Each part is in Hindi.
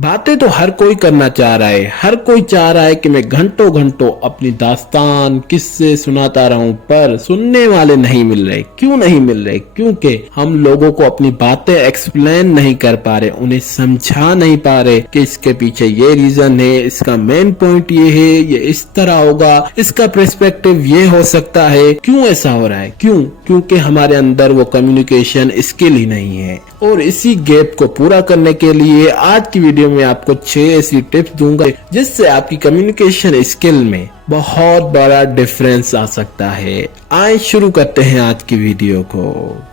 बातें तो हर कोई करना चाह रहा है, हर कोई चाह रहा है कि मैं घंटों घंटों अपनी दास्तान किस्से सुनाता रहूं, पर सुनने वाले नहीं मिल रहे। क्यों नहीं मिल रहे? क्योंकि हम लोगों को अपनी बातें एक्सप्लेन नहीं कर पा रहे, उन्हें समझा नहीं पा रहे कि इसके पीछे ये रीजन है, इसका मेन पॉइंट ये है, ये इस तरह होगा, इसका पर्सपेक्टिव ये हो सकता है। क्यों ऐसा हो रहा है? क्यों? क्योंकि हमारे अंदर वो कम्युनिकेशन स्किल ही नहीं है। और इसी गैप को पूरा करने के लिए आज की वीडियो में आपको 6 ऐसी टिप्स दूंगा जिससे आपकी कम्युनिकेशन स्किल में बहुत बड़ा डिफरेंस आ सकता है। आइए शुरू करते हैं आज की वीडियो को।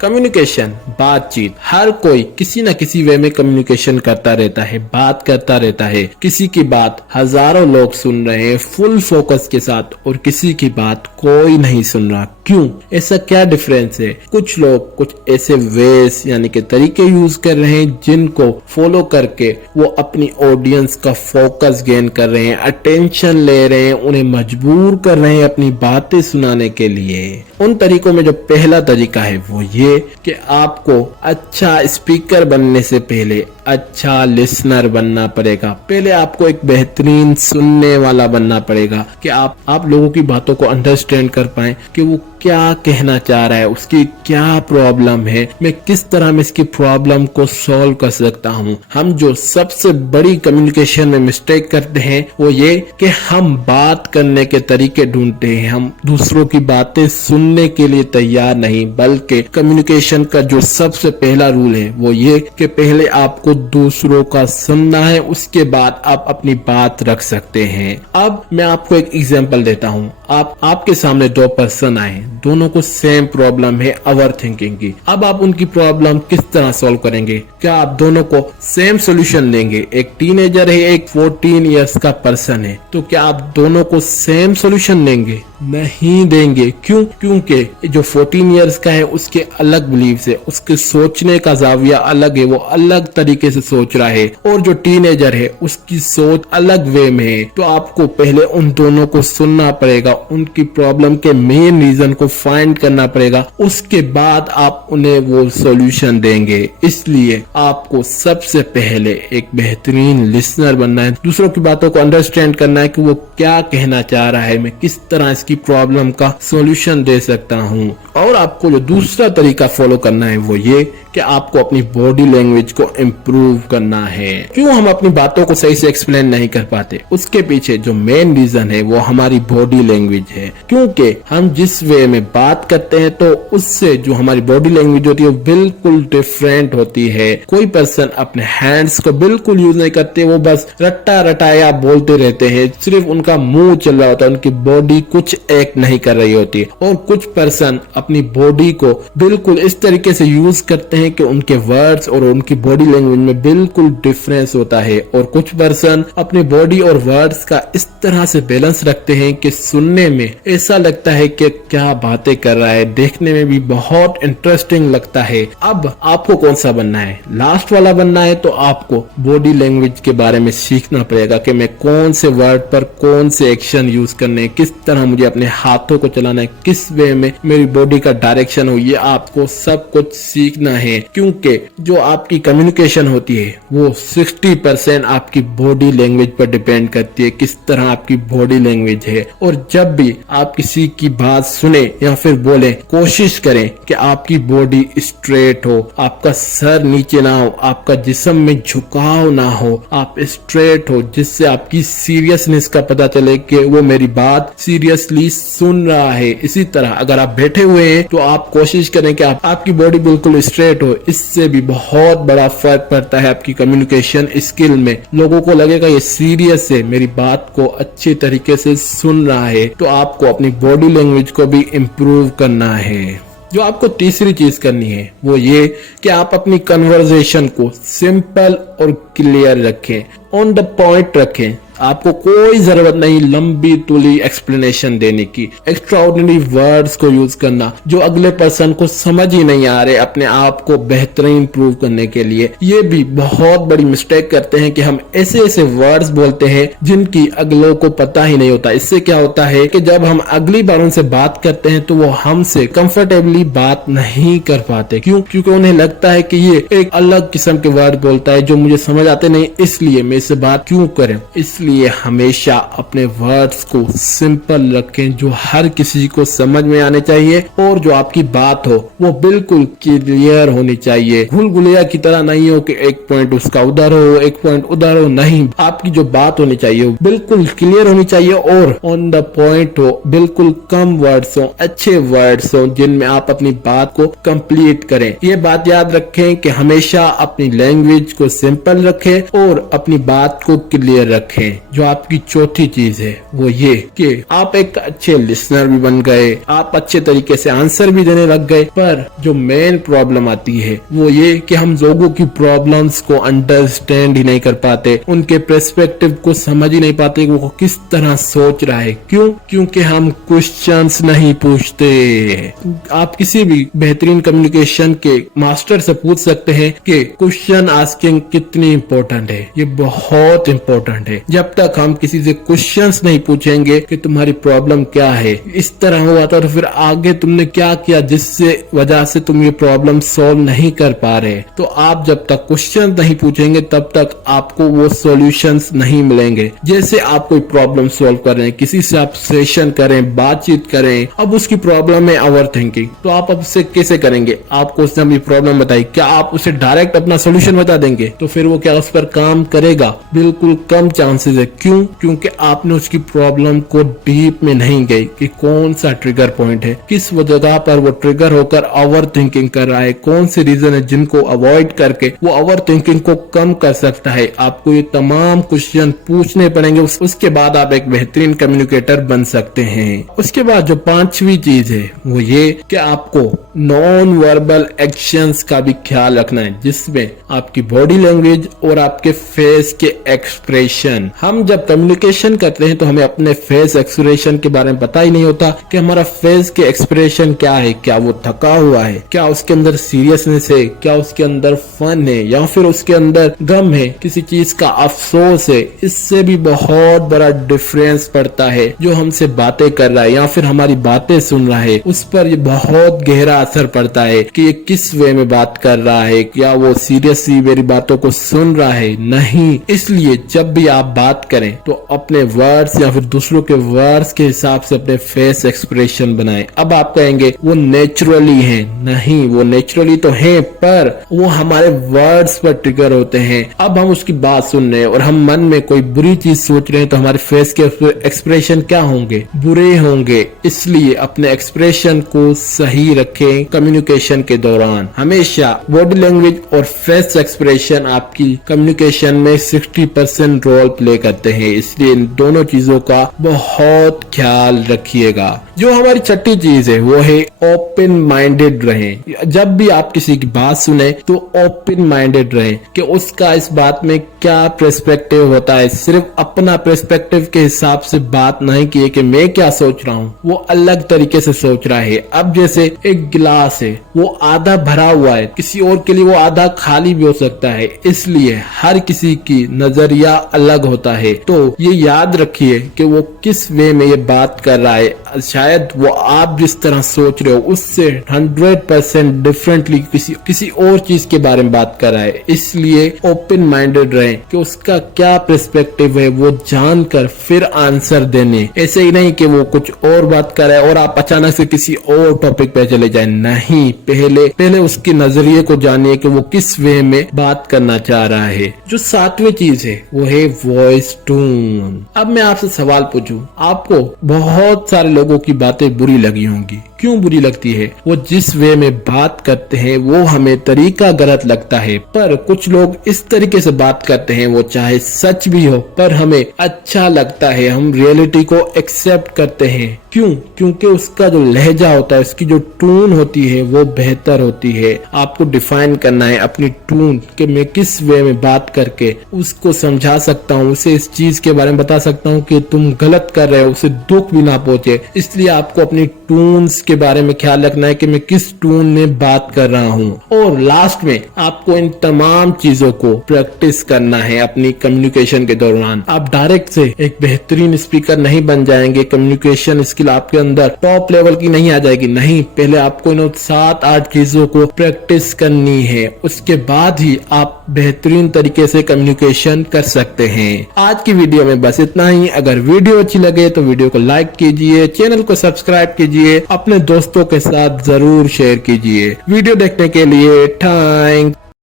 कम्युनिकेशन, बातचीत, हर कोई किसी न किसी वे में कम्युनिकेशन करता रहता है, बात करता रहता है। किसी की बात हजारों लोग सुन रहे हैं फुल फोकस के साथ, और किसी की बात कोई नहीं सुन रहा। क्यों? ऐसा क्या डिफरेंस है? कुछ लोग कुछ ऐसे वेज यानी कि तरीके यूज कर रहे हैं जिनको फॉलो करके वो अपनी ऑडियंस का फोकस गेन कर रहे हैं, अटेंशन ले रहे हैं, उन्हें मजबूर कर रहे हैं अपनी बातें सुनाने के लिए। उन तरीकों में जो पहला तरीका है वो ये कि आपको अच्छा स्पीकर बनने से पहले अच्छा लिसनर बनना पड़ेगा। पहले आपको एक बेहतरीन सुनने वाला बनना पड़ेगा कि आप लोगों की बातों को अंडरस्टैंड कर पाएं कि वो क्या कहना चाह रहा है, उसकी क्या प्रॉब्लम है, मैं किस तरह में इसकी प्रॉब्लम को सॉल्व कर सकता हूँ। हम जो सबसे बड़ी कम्युनिकेशन में मिस्टेक करते हैं वो ये कि हम बात करने के तरीके ढूंढते हैं, हम दूसरों की बातें सुनने के लिए तैयार नहीं। बल्कि कम्युनिकेशन का जो सबसे पहला रूल है वो ये कि पहले आपको दूसरों का सुनना है, उसके बाद आप अपनी बात रख सकते हैं। अब मैं आपको एक एग्जांपल देता हूँ। आपके सामने दो पर्सन आए, दोनों को सेम प्रॉब्लम है ओवर थिंकिंग की। अब आप उनकी प्रॉब्लम किस तरह सॉल्व करेंगे? क्या आप दोनों को सेम सॉल्यूशन देंगे? एक टीनेजर है, एक 14 इयर्स का पर्सन है, तो क्या आप दोनों को सेम सॉल्यूशन देंगे? नहीं देंगे। क्यों? क्योंकि जो 14 इयर्स का है उसके अलग बिलीव्स है, उसके सोचने का जाविया अलग है, वो अलग तरीके से सोच रहा है, और जो टीनेजर है उसकी सोच अलग वे में है। तो आपको पहले उन दोनों को सुनना पड़ेगा, उनकी प्रॉब्लम के मेन रीजन को फाइंड करना पड़ेगा, उसके बाद आप उन्हें वो सॉल्यूशन देंगे। इसलिए आपको सबसे पहले एक बेहतरीन लिसनर बनना है, दूसरों की बातों को अंडरस्टैंड करना है कि वो क्या कहना चाह रहा है, मैं किस तरह की प्रॉब्लम का सॉल्यूशन दे सकता हूं। और आपको जो दूसरा तरीका फॉलो करना है वो ये कि आपको अपनी बॉडी लैंग्वेज को इम्प्रूव करना है। क्यों हम अपनी बातों को सही से एक्सप्लेन नहीं कर पाते? उसके पीछे जो मेन रीजन है वो हमारी बॉडी लैंग्वेज है। क्योंकि हम जिस वे में बात करते हैं तो उससे जो हमारी बॉडी लैंग्वेज होती है वो बिल्कुल डिफरेंट होती है। कोई पर्सन अपने हैंड्स को बिल्कुल यूज नहीं करते, वो बस रट्टा रटाया बोलते रहते हैं, सिर्फ उनका मुंह चल रहा होता है, उनकी बॉडी कुछ एक्ट नहीं कर रही होती। और कुछ पर्सन अपनी बॉडी को बिल्कुल इस तरीके से यूज करते हैं कि उनके वर्ड्स और उनकी बॉडी लैंग्वेज में बिल्कुल डिफरेंस होता है। और कुछ पर्सन अपनी बॉडी और वर्ड्स का इस तरह से बैलेंस रखते हैं कि सुनने में ऐसा लगता है कि क्या बातें कर रहा है, देखने में भी बहुत इंटरेस्टिंग लगता है। अब आपको कौन सा बनना है? लास्ट वाला बनना है तो आपको बॉडी लैंग्वेज के बारे में सीखना पड़ेगा कि मैं कौन से वर्ड पर कौन से एक्शन यूज करने हैं, किस तरह मुझे अपने हाथों को चलाना है, किस वे में मेरी बॉडी का डायरेक्शन हो, ये आपको सब कुछ सीखना है। क्योंकि जो आपकी कम्युनिकेशन होती है वो 60% आपकी बॉडी लैंग्वेज पर डिपेंड करती है, किस तरह आपकी बॉडी लैंग्वेज है। और जब भी आप किसी की बात सुने या फिर बोले, कोशिश करें कि आपकी बॉडी स्ट्रेट हो, आपका सर नीचे ना हो, आपका जिस्म में झुकाव ना हो, आप स्ट्रेट हो, जिससे आपकी सीरियसनेस का पता चले कि वो मेरी बात सीरियसली सुन रहा है। इसी तरह अगर आप बैठे हुए हैं तो आप कोशिश करें कि आपकी बॉडी बिल्कुल स्ट्रेट हो। इससे भी बहुत बड़ा फर्क पड़ता है आपकी कम्युनिकेशन स्किल में। लोगों को लगेगा ये सीरियस है, मेरी बात को अच्छे तरीके से सुन रहा है। तो आपको अपनी बॉडी लैंग्वेज को भी इम्प्रूव करना है। जो आपको तीसरी चीज करनी है वो ये कि आप अपनी कन्वर्सेशन को सिंपल और क्लियर रखें, ऑन द पॉइंट रखें। आपको कोई जरूरत नहीं लंबी तुली एक्सप्लेनेशन देने की, एक्स्ट्रा ऑर्डिनरी वर्ड्स को यूज करना जो अगले पर्सन को समझ ही नहीं आ रहे अपने आप को बेहतरीन प्रूव करने के लिए। ये भी बहुत बड़ी मिस्टेक करते हैं कि हम ऐसे ऐसे वर्ड्स बोलते हैं जिनकी अगलों को पता ही नहीं होता। इससे क्या होता है कि जब हम अगली बार उनसे बात करते हैं तो वो हमसे कंफर्टेबली बात नहीं कर पाते। क्यों? क्योंकि उन्हें लगता है कि ये एक अलग किस्म के वर्ड बोलता है जो मुझे समझ आते नहीं, इसलिए मैं इससे बात क्यों करें। इसलिए हमेशा अपने वर्ड्स को सिंपल रखें जो हर किसी को समझ में आने चाहिए और जो आपकी बात हो वो बिल्कुल क्लियर होनी चाहिए। भूल भुलैया की तरह नहीं हो कि एक पॉइंट उसका उधर हो एक पॉइंट उधर हो, नहीं, आपकी जो बात होनी चाहिए वो बिल्कुल क्लियर होनी चाहिए और ऑन द पॉइंट हो, बिल्कुल कम वर्ड्स हो, अच्छे वर्ड्स हो जिनमें आप अपनी बात को कंप्लीट करें। ये बात याद रखें कि हमेशा अपनी लैंग्वेज को सिंपल रखें और अपनी बात को क्लियर रखें। जो आपकी चौथी चीज है वो ये कि आप एक अच्छे लिसनर भी बन गए, आप अच्छे तरीके से आंसर भी देने लग गए, पर जो मेन प्रॉब्लम आती है वो ये कि हम लोगों की प्रॉब्लम्स को अंडरस्टैंड ही नहीं कर पाते, उनके पर्सपेक्टिव को समझ ही नहीं पाते कि वो किस तरह सोच रहा है। क्यों? क्योंकि हम क्वेश्चंस नहीं पूछते। आप किसी भी बेहतरीन कम्युनिकेशन के मास्टर से पूछ सकते हैं कि क्वेश्चन आस्किंग कितनी इंपॉर्टेंट है। ये बहुत इंपॉर्टेंट है। जब तक हम किसी से क्वेश्चंस नहीं पूछेंगे कि तुम्हारी प्रॉब्लम क्या है, इस तरह हुआ था तो फिर आगे तुमने क्या किया जिससे वजह से तुम ये प्रॉब्लम सॉल्व नहीं कर पा रहे, तो आप जब तक क्वेश्चन नहीं पूछेंगे तब तक आपको वो सॉल्यूशंस नहीं मिलेंगे। जैसे आप कोई प्रॉब्लम सॉल्व कर रहे हैं, किसी से आप सेशन करें, बातचीत करें, अब उसकी प्रॉब्लम है ओवर थिंकिंग, तो आप अब उससे कैसे करेंगे? आपको उसने अपनी प्रॉब्लम बताई, क्या आप उसे डायरेक्ट अपना सोल्यूशन बता देंगे? तो फिर वो क्या उस पर काम करेगा? बिल्कुल कम चांसेस है। क्यों? क्योंकि आपने उसकी प्रॉब्लम को डीप में नहीं गई कि कौन सा ट्रिगर पॉइंट है, किस जगह पर वो ट्रिगर होकर ओवर थिंकिंग कर रहा है, कौन से रीजन है जिनको अवॉइड करके वो ओवर थिंकिंग को कम कर सकता है। आपको ये तमाम क्वेश्चन पूछने पड़ेंगे, उसके बाद आप एक बेहतरीन कम्युनिकेटर बन सकते हैं। उसके बाद जो पांचवी चीज है वो ये कि आपको नॉन वर्बल एक्शंस का भी ख्याल रखना है, जिसमें आपकी बॉडी लैंग्वेज और आपके फेस के एक्सप्रेशन। हम जब कम्युनिकेशन करते हैं तो हमें अपने फेस एक्सप्रेशन के बारे में पता ही नहीं होता कि हमारा फेस के एक्सप्रेशन क्या है, क्या वो थका हुआ है, क्या उसके अंदर सीरियसनेस है, क्या उसके अंदर फन है, या फिर उसके अंदर गम है, किसी चीज का अफसोस है। इससे भी बहुत बड़ा डिफरेंस पड़ता है। जो हमसे बातें कर रहा है या फिर हमारी बातें सुन रहा है, उस पर ये बहुत गहरा असर पड़ता है कि ये किस वे में बात कर रहा है, क्या वो सीरियसली मेरी बातों को सुन रहा है, नहीं। इसलिए जब भी आप बात करें तो अपने वर्ड्स या फिर दूसरों के वर्ड्स के हिसाब से अपने फेस एक्सप्रेशन बनाएं। अब आप कहेंगे वो नेचुरली है, नहीं, वो नेचुरली तो है पर वो हमारे वर्ड्स पर ट्रिगर होते हैं। अब हम उसकी बात सुन रहे हैं और हम मन में कोई बुरी चीज सोच रहे हैं तो हमारे फेस के एक्सप्रेशन क्या होंगे? बुरे होंगे। इसलिए अपने एक्सप्रेशन को सही रखें। कम्युनिकेशन के दौरान हमेशा बॉडी लैंग्वेज और फेस एक्सप्रेशन आपकी कम्युनिकेशन में 60% रोल प्ले करते हैं, इसलिए इन दोनों चीजों का बहुत ख्याल रखिएगा। जो हमारी छठी चीज है वो है ओपन माइंडेड रहें। जब भी आप किसी की बात सुने तो ओपन माइंडेड रहें कि उसका इस बात में क्या पर्सपेक्टिव होता है। सिर्फ अपना पर्सपेक्टिव के हिसाब से बात नहीं किए कि मैं क्या सोच रहा हूँ, वो अलग तरीके से सोच रहा है। अब जैसे एक गिलास है, वो आधा भरा हुआ है, किसी और के लिए वो आधा खाली भी हो सकता है, इसलिए हर किसी की नजरिया अलग होता है। तो ये याद रखिए कि वो किस वे में ये बात कर रहा है। शायद वो आप जिस तरह सोच रहे हो उससे 100% डिफरेंटली किसी और चीज के बारे में बात कर रहा है। इसलिए ओपन माइंडेड रहें कि उसका क्या पर्सपेक्टिव है वो जानकर फिर आंसर देने। ऐसे ही नहीं कि वो कुछ और बात कर रहा है और आप अचानक से किसी और टॉपिक पे चले जाएं। नहीं, पहले उसके नजरिए को जानिए कि वो किस वे में बात करना चाह रहा है। जो सातवीं चीज है वो है वॉइस टोन। अब मैं आपसे सवाल पूछूं, आपको बहुत सारे लोगों की बातें बुरी लगी होंगी, क्यों बुरी लगती है? वो जिस वे में बात करते हैं वो हमें तरीका गलत लगता है, पर कुछ लोग इस तरीके से बात करते हैं वो चाहे सच भी हो पर हमें अच्छा लगता है, हम रियलिटी को एक्सेप्ट करते हैं। क्यों? क्योंकि उसका जो लहजा होता है, उसकी जो टून होती है वो बेहतर होती है। आपको डिफाइन करना है अपनी टून कि मैं किस वे में बात करके उसको समझा सकता हूँ, उसे इस चीज के बारे में बता सकता हूँ कि तुम गलत कर रहे हो, उसे दुख भी ना पहुंचे। इसलिए आपको अपनी टून्स के बारे में ख्याल रखना है कि मैं किस टून में बात कर रहा हूँ। और लास्ट में आपको इन तमाम चीजों को प्रैक्टिस करना है अपनी कम्युनिकेशन के दौरान। आप डायरेक्ट से एक बेहतरीन स्पीकर नहीं बन जाएंगे, कम्युनिकेशन स्किल आपके अंदर टॉप लेवल की नहीं आ जाएगी। नहीं, पहले आपको इन 7-8 चीजों को प्रैक्टिस करनी है, उसके बाद ही आप बेहतरीन तरीके से कम्युनिकेशन कर सकते हैं। आज की वीडियो में बस इतना ही। अगर वीडियो अच्छी लगे तो वीडियो को लाइक कीजिए, चैनल को सब्सक्राइब कीजिए, अपने दोस्तों के साथ जरूर शेयर कीजिए। वीडियो देखने के लिए थैंक्स।